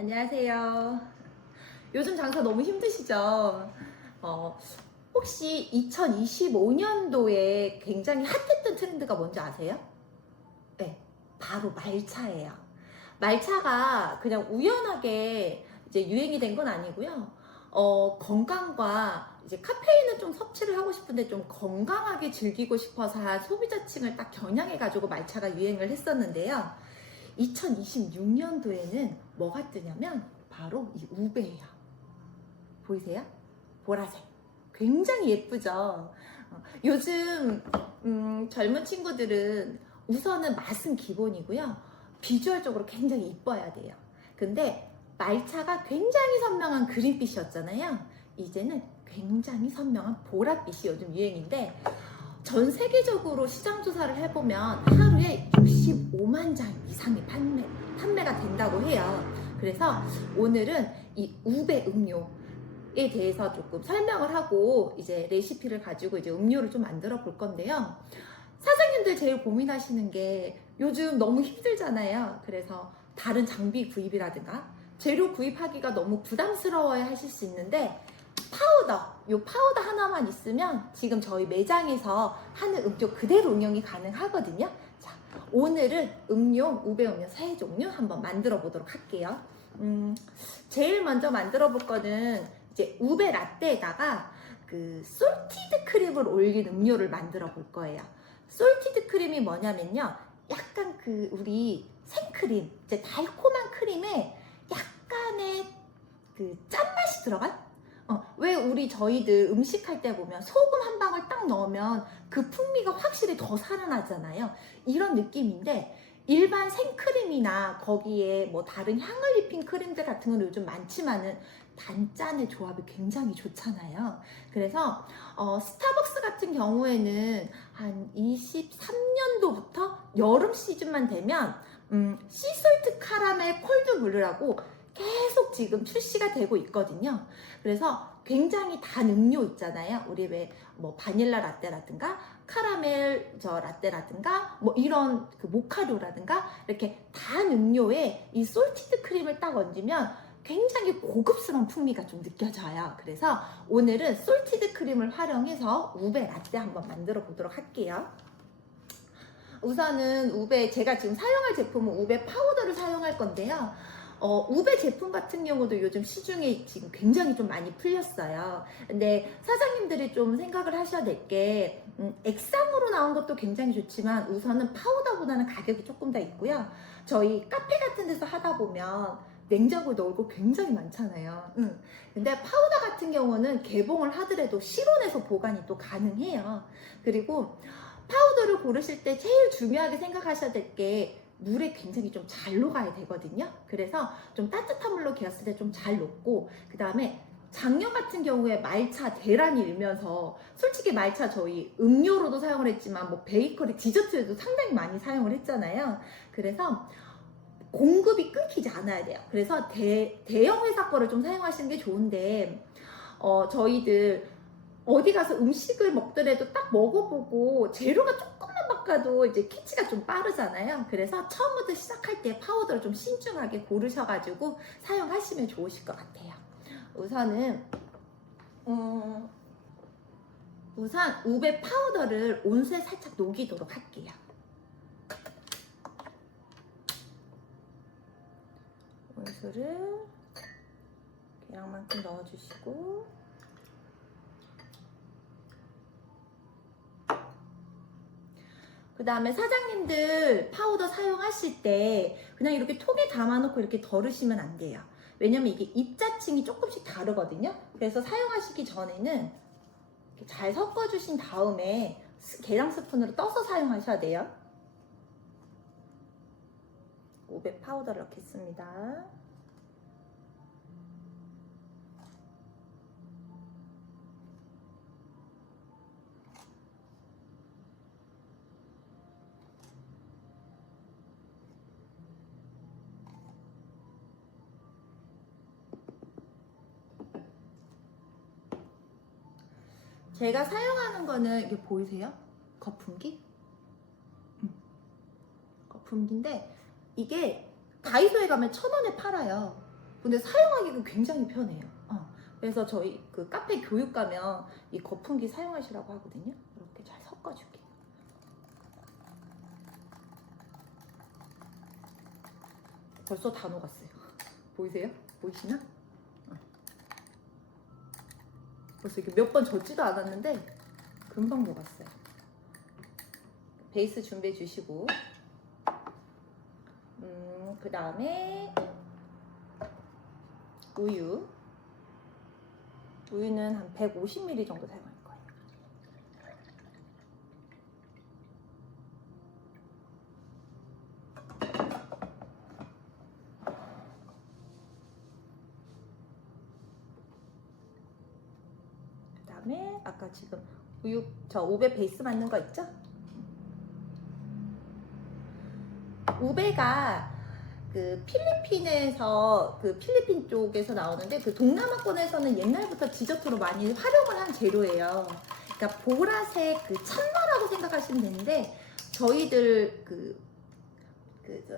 안녕하세요. 요즘 장사 너무 힘드시죠? 혹시 2025년도에 굉장히 핫했던 트렌드가 뭔지 아세요? 네, 바로 말차예요. 말차가 그냥 우연하게 이제 유행이 된 건 아니고요. 건강과 이제 카페인은 좀 섭취를 하고 싶은데 좀 건강하게 즐기고 싶어서 소비자층을 딱 겨냥해가지고 말차가 유행을 했었는데요. 2026년도에는 뭐가 뜨냐면 바로 이 우베예요. 보이세요? 보라색. 굉장히 예쁘죠? 요즘 젊은 친구들은 우선은 맛은 기본이고요. 비주얼적으로 굉장히 이뻐야 돼요. 근데 말차가 굉장히 선명한 그린빛이었잖아요. 이제는 굉장히 선명한 보랏빛이 요즘 유행인데 전 세계적으로 시장 조사를 해보면 하루에 65만 장 이상이 판매가 된다고 해요. 그래서 오늘은 이 우베 음료에 대해서 조금 설명을 하고 이제 레시피를 가지고 이제 음료를 좀 만들어 볼 건데요. 사장님들 제일 고민하시는 게 요즘 너무 힘들잖아요. 그래서 다른 장비 구입이라든가 재료 구입하기가 너무 부담스러워야 하실 수 있는데 요 파우더 하나만 있으면 지금 저희 매장에서 하는 음료 그대로 응용이 가능하거든요. 자, 오늘은 우베 음료 3종류 한번 만들어 보도록 할게요. 제일 먼저 만들어 볼 거는 이제 우베 라떼에다가 그 솔티드 크림을 올린 음료를 만들어 볼 거예요. 솔티드 크림이 뭐냐면요. 약간 그 우리 생크림, 이제 달콤한 크림에 약간의 그 짠맛이 들어간? 왜 저희들 음식할 때 보면 소금 한 방울 딱 넣으면 그 풍미가 확실히 더 살아나잖아요. 이런 느낌인데 일반 생크림이나 거기에 뭐 다른 향을 입힌 크림들 같은 건 요즘 많지만은 단짠의 조합이 굉장히 좋잖아요. 그래서 스타벅스 같은 경우에는 한 23년도부터 여름 시즌만 되면 시솔트 카라멜 콜드 블루라고 계속 지금 출시가 되고 있거든요. 그래서 굉장히 단 음료 있잖아요. 우리 왜 뭐 바닐라 라떼라든가 카라멜 라떼라든가 뭐 이런 그 모카류라든가 이렇게 단 음료에 이 솔티드 크림을 딱 얹으면 굉장히 고급스러운 풍미가 좀 느껴져요. 그래서 오늘은 솔티드 크림을 활용해서 우베 라떼 한번 만들어 보도록 할게요. 우선은 제가 지금 사용할 제품은 우베 파우더를 사용할 건데요. 우베 제품 같은 경우도 요즘 시중에 지금 굉장히 좀 많이 풀렸어요. 근데 사장님들이 좀 생각을 하셔야 될 게 액상으로 나온 것도 굉장히 좋지만 우선은 파우더보다는 가격이 조금 더 있고요. 저희 카페 같은 데서 하다 보면 냉장고에 넣을 거 굉장히 많잖아요. 근데 파우더 같은 경우는 개봉을 하더라도 실온에서 보관이 또 가능해요. 그리고 파우더를 고르실 때 제일 중요하게 생각하셔야 될 게 물에 굉장히 좀 잘 녹아야 되거든요. 그래서 좀 따뜻한 물로 개었을 때 좀 잘 녹고, 그 다음에 작년 같은 경우에 말차 대란이 일면서 솔직히 말차 저희 음료로도 사용을 했지만 뭐 베이커리 디저트에도 상당히 많이 사용을 했잖아요. 그래서 공급이 끊기지 않아야 돼요. 그래서 대형 회사 거를 좀 사용하시는 게 좋은데 저희들 어디 가서 음식을 먹더라도 딱 먹어보고 재료가 조금만 바꿔도 이제 캐치가 좀 빠르잖아요. 그래서 처음부터 시작할 때 파우더를 좀 신중하게 고르셔가지고 사용하시면 좋으실 것 같아요. 우선 우베 파우더를 온수에 살짝 녹이도록 할게요. 온수를 계량만큼 넣어주시고, 그 다음에 사장님들 파우더 사용하실 때 그냥 이렇게 통에 담아놓고 이렇게 덜으시면 안 돼요. 왜냐면 이게 입자층이 조금씩 다르거든요. 그래서 사용하시기 전에는 이렇게 잘 섞어주신 다음에 계량 스푼으로 떠서 사용하셔야 돼요. 우베 파우더를 넣겠습니다. 제가 사용하는 거는 이게 보이세요? 거품기? 거품기인데 이게 다이소에 가면 1,000원에 팔아요. 근데 사용하기가 굉장히 편해요. 그래서 저희 그 카페 교육 가면 이 거품기 사용하시라고 하거든요. 이렇게 잘 섞어줄게요. 벌써 다 녹았어요. 보이세요? 보이시나? 벌써 이렇게 몇 번 젖지도 않았는데 금방 녹았어요. 베이스 준비해 주시고, 그 다음에 우유는 한 150ml 정도 사용할 거예요. 그 다음에 아까 지금 우유 저 우베 베이스 만든 거 있죠? 우베가 그 필리핀에서 그 필리핀 쪽에서 나오는데 그 동남아권에서는 옛날부터 디저트로 많이 활용을 한 재료예요. 그러니까 보라색 그 참마라고 생각하시면 되는데 저희들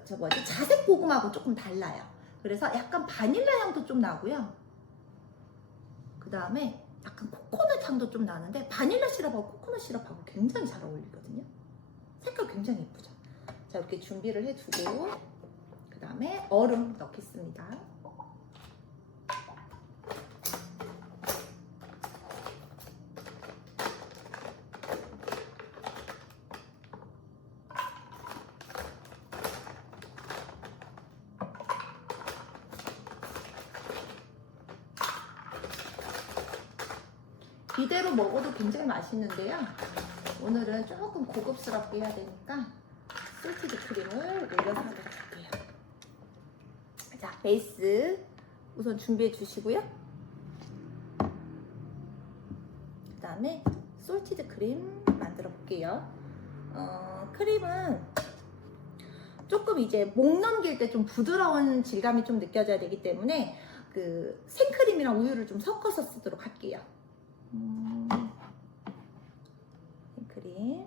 저 뭐지 자색 고구마하고 조금 달라요. 그래서 약간 바닐라 향도 좀 나고요. 그 다음에 약간 코코넛 향도 좀 나는데 바닐라 시럽하고 코코넛 시럽하고 굉장히 잘 어울리거든요. 색깔 굉장히 예쁘죠. 자, 이렇게 준비를 해주고 그 다음에 얼음 넣겠습니다. 이대로 먹어도 굉장히 맛있는데요. 오늘은 조금 고급스럽게 해야 되니까 솔티드 크림을 올려서 하도록 할게요. 자, 베이스 우선 준비해 주시고요. 그 다음에 솔티드 크림 만들어 볼게요. 크림은 조금 이제 목 넘길 때 좀 부드러운 질감이 좀 느껴져야 되기 때문에 그 생크림이랑 우유를 좀 섞어서 쓰도록 할게요. 생크림,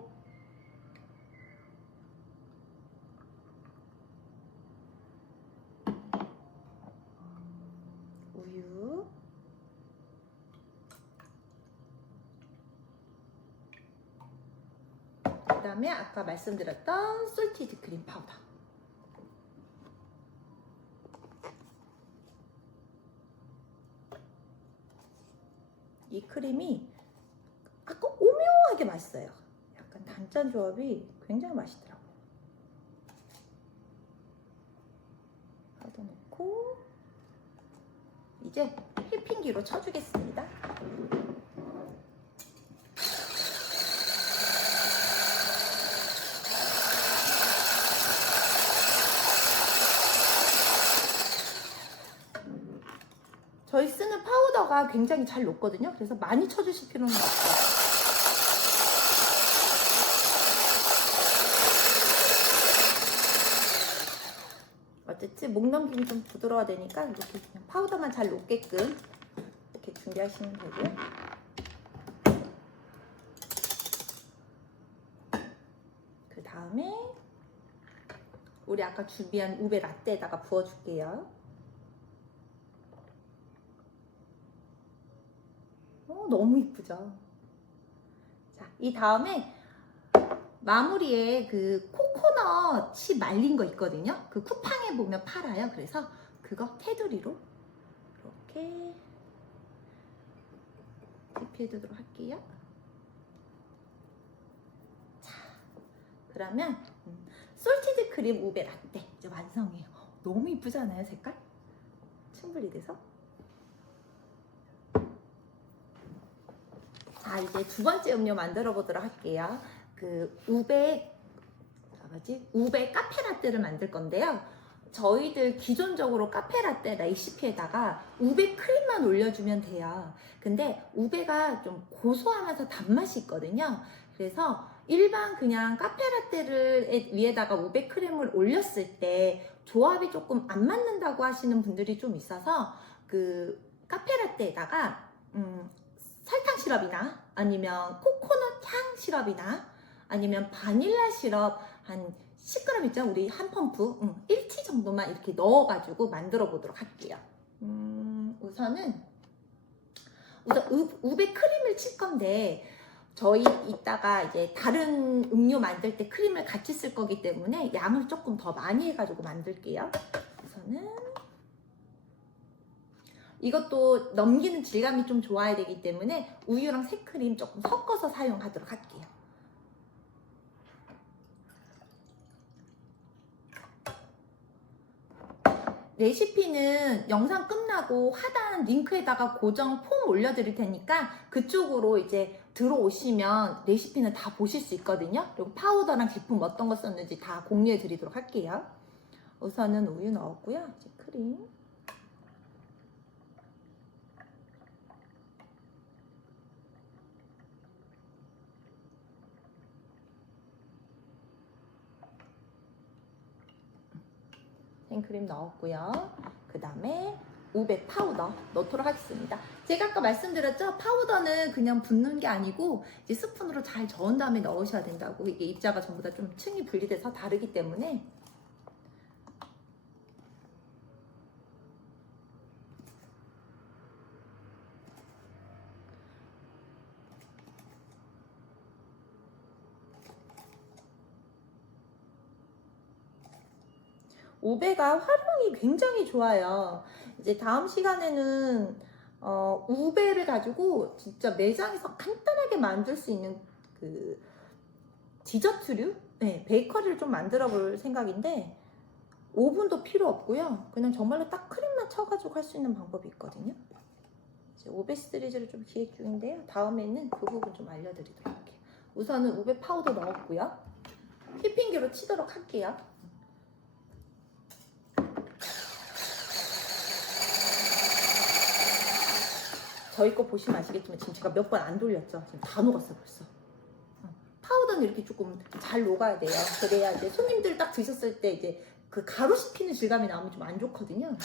우유, 그 다음에 아까 말씀드렸던 솔티드 크림 파우더. 이 크림이 아까 오묘하게 맛있어요. 약간 단짠 조합이 굉장히 맛있더라고요. 파우더 넣고 이제 휘핑기로 쳐주겠습니다. 저희 쓰는 파우더가 굉장히 잘 녹거든요. 그래서 많이 쳐주실 필요는 없어요. 어쨌든 목 넘김이 좀 부드러워야 되니까 이렇게 그냥 파우더만 잘 녹게끔 이렇게 준비하시면 되고요. 그 다음에 우리 아까 준비한 우베 라떼에다가 부어줄게요. 너무 이쁘죠? 자, 이 다음에 마무리에 그 코코넛이 말린 거 있거든요. 그 쿠팡에 보면 팔아요. 그래서 그거 테두리로 이렇게 디피해 두도록 할게요. 자, 그러면 솔티드 크림 우베 라떼 이제 완성이에요. 너무 이쁘지 않아요? 색깔? 충분히 돼서. 자, 이제 두 번째 음료 만들어 보도록 할게요. 그 우베 카페 라떼를 만들 건데요. 저희들 기존적으로 카페 라떼 레시피에다가 우베 크림만 올려주면 돼요. 근데 우베가 좀 고소하면서 단맛이 있거든요. 그래서 일반 그냥 카페 라떼를 위에다가 우베 크림을 올렸을 때 조합이 조금 안 맞는다고 하시는 분들이 좀 있어서 그 카페 라떼에다가 설탕 시럽이나 아니면 코코넛 향 시럽이나 아니면 바닐라 시럽 한 10g 있죠? 우리 한 펌프 1티 정도만 이렇게 넣어가지고 만들어 보도록 할게요. 우선 우베 크림을 칠 건데 저희 이따가 이제 다른 음료 만들 때 크림을 같이 쓸 거기 때문에 양을 조금 더 많이 해가지고 만들게요. 우선은 이것도 넘기는 질감이 좀 좋아야 되기 때문에 우유랑 생크림 조금 섞어서 사용하도록 할게요. 레시피는 영상 끝나고 하단 링크에다가 고정 폼 올려드릴 테니까 그쪽으로 이제 들어오시면 레시피는 다 보실 수 있거든요. 그리고 파우더랑 제품 어떤 거 썼는지 다 공유해 드리도록 할게요. 우선은 우유 넣었고요. 이제 크림. 생크림 넣었고요. 그 다음에 우베 파우더 넣도록 하겠습니다. 제가 아까 말씀드렸죠? 파우더는 그냥 붓는 게 아니고 이제 스푼으로 잘 저은 다음에 넣으셔야 된다고. 이게 입자가 전부 다 좀 층이 분리돼서 다르기 때문에. 우베가 활용이 굉장히 좋아요. 이제 다음 시간에는 우베를 가지고 진짜 매장에서 간단하게 만들 수 있는 그 디저트류? 네, 베이커리를 좀 만들어 볼 생각인데 오븐도 필요 없고요. 그냥 정말로 딱 크림만 쳐가지고 할 수 있는 방법이 있거든요. 이제 우베 시리즈를 좀 기획 중인데요. 다음에는 그 부분 좀 알려드리도록 할게요. 우선은 우베 파우더 넣었고요. 휘핑기로 치도록 할게요. 저희 거 보시면 아시겠지만 지금 제가 몇 번 안 돌렸죠. 지금 다 녹았어요 벌써. 파우더는 이렇게 조금 잘 녹아야 돼요. 그래야 이제 손님들 딱 드셨을 때 이제 그 가루 씹히는 질감이 나오면 좀 안 좋거든요.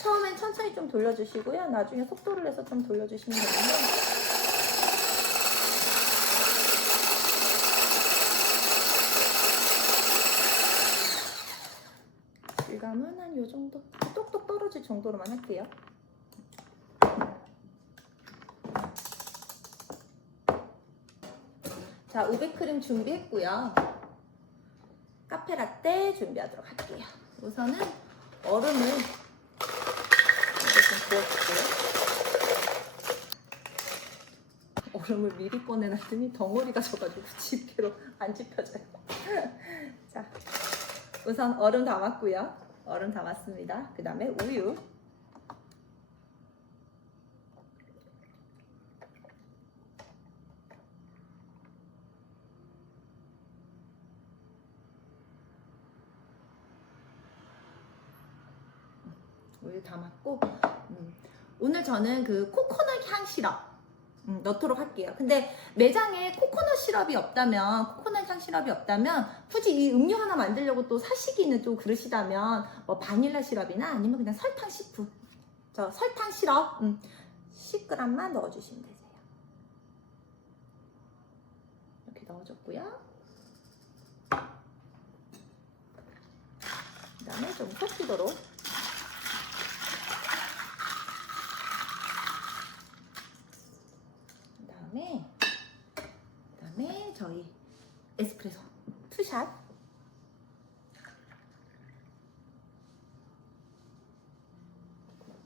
처음엔 천천히 좀 돌려주시고요. 나중에 속도를 내서 좀 돌려주시면 되는데. 질감은 한 요 정도 똑똑 떨어질 정도로만 할게요. 자, 우베크림 준비했고요. 카페라떼 준비하도록 할게요. 우선은 얼음을 이렇게 좀 부어줄게요. 얼음을 미리 꺼내놨더니 덩어리가 져가지고 집게로 안 집혀져요. 자, 우선 얼음 담았고요. 얼음 담았습니다. 그 다음에 우유. 우유 담았고, 오늘 저는 그 코코넛 향 시럽 넣도록 할게요. 근데 매장에 코코넛 시럽이 없다면, 코코넛 향 시럽이 없다면 굳이 이 음료 하나 만들려고 또 사시기는 좀 그러시다면 뭐 바닐라 시럽이나 아니면 그냥 설탕 시프, 저 설탕 시럽 10g만 넣어주시면 되세요. 이렇게 넣어줬고요. 그 다음에 좀 섞이도록 그다음에 저희 에스프레소 투샷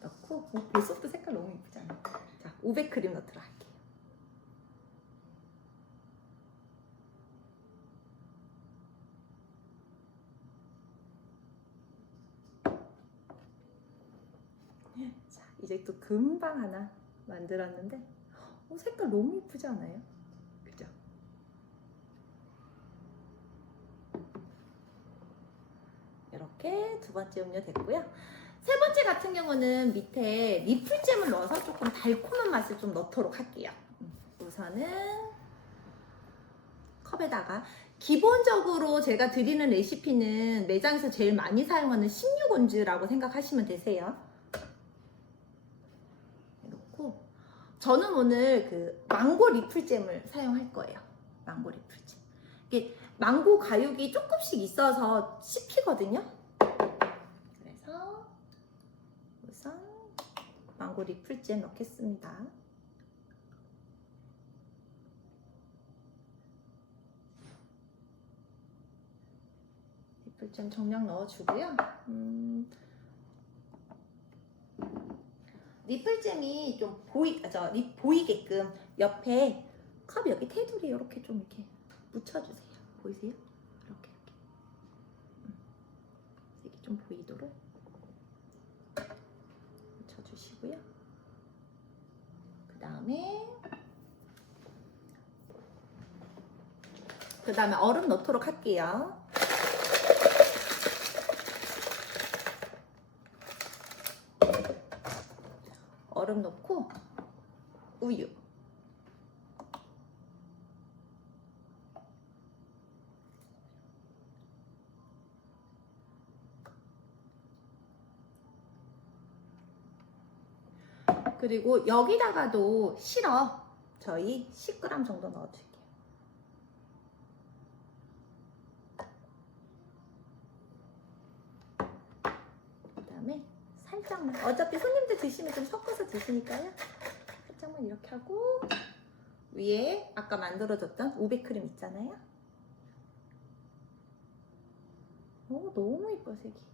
넣고 벌써부터 색깔 너무 예쁘잖아요. 자, 우베 크림 넣도록 할게요. 자, 이제 또 금방 하나 만들었는데 색깔 너무 예쁘지 않아요? 그죠? 이렇게 두 번째 음료 됐고요. 세 번째 같은 경우는 밑에 리플잼을 넣어서 조금 달콤한 맛을 좀 넣도록 할게요. 우선은 컵에다가 기본적으로 제가 드리는 레시피는 매장에서 제일 많이 사용하는 16온즈라고 생각하시면 되세요. 넣고 저는 오늘 그 망고 리플잼을 사용할 거예요. 망고 리플잼. 이게 망고 가육이 조금씩 있어서 씹히거든요. 그래서 우선 망고 리플잼 넣겠습니다. 리플잼 정량 넣어주고요. 리플잼이 좀 보이게끔 옆에 컵 여기 테두리에 이렇게 좀 이렇게 묻혀주세요. 보이세요? 이렇게 이렇게 좀 보이도록 묻혀주시고요. 그 다음에 얼음 넣도록 할게요. 얼음 넣고 우유, 그리고 여기다가도 시럽 저희 10g 정도 넣어줄게요. 그 다음에 살짝만, 어차피 손님들 드시면 좀 섞어서 드시니까요. 살짝만 이렇게 하고 위에 아까 만들어줬던 우베 크림 있잖아요. 오, 너무 예뻐 색이.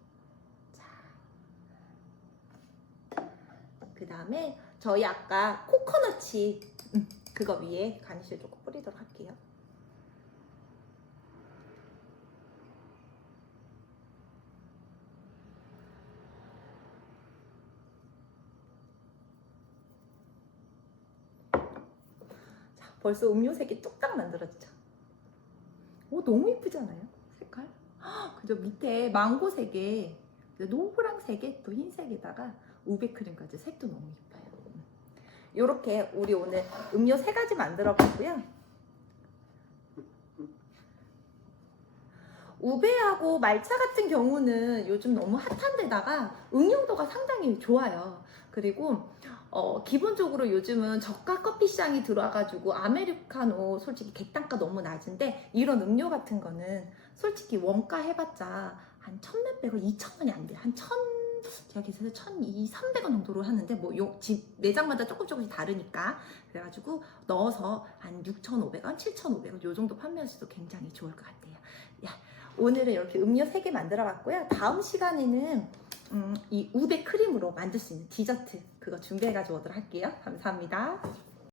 그 다음에 저희 아까 코코넛이 그거 위에 가니쉬를 조금 뿌리도록 할게요. 자, 벌써 음료색이 뚝딱 만들어지죠. 오, 너무 예쁘잖아요, 색깔. 그죠? 밑에 망고색에 노브랑색에 또 흰색에다가 우베크림까지 색도 너무 예뻐요. 이렇게 우리 오늘 음료 3가지 만들어 봤고요. 우베하고 말차 같은 경우는 요즘 너무 핫한 데다가 응용도가 상당히 좋아요. 그리고 기본적으로 요즘은 저가 커피향이 들어와가지고 아메리카노 솔직히 객단가 너무 낮은데 이런 음료 같은 거는 솔직히 원가 해봤자 한 1,000몇백 원, 2,000원이 안 돼요. 한 제가 계산해서 1,200, 300원 정도로 하는데 뭐 집 매장마다 조금씩 다르니까 그래가지고 넣어서 한 6,500원, 7,500원 요 정도 판매하셔도 굉장히 좋을 것 같아요. 야, 오늘은 이렇게 음료 3개 만들어 봤고요. 다음 시간에는 이 우베 크림으로 만들 수 있는 디저트 그거 준비해가지고 오도록 할게요. 감사합니다.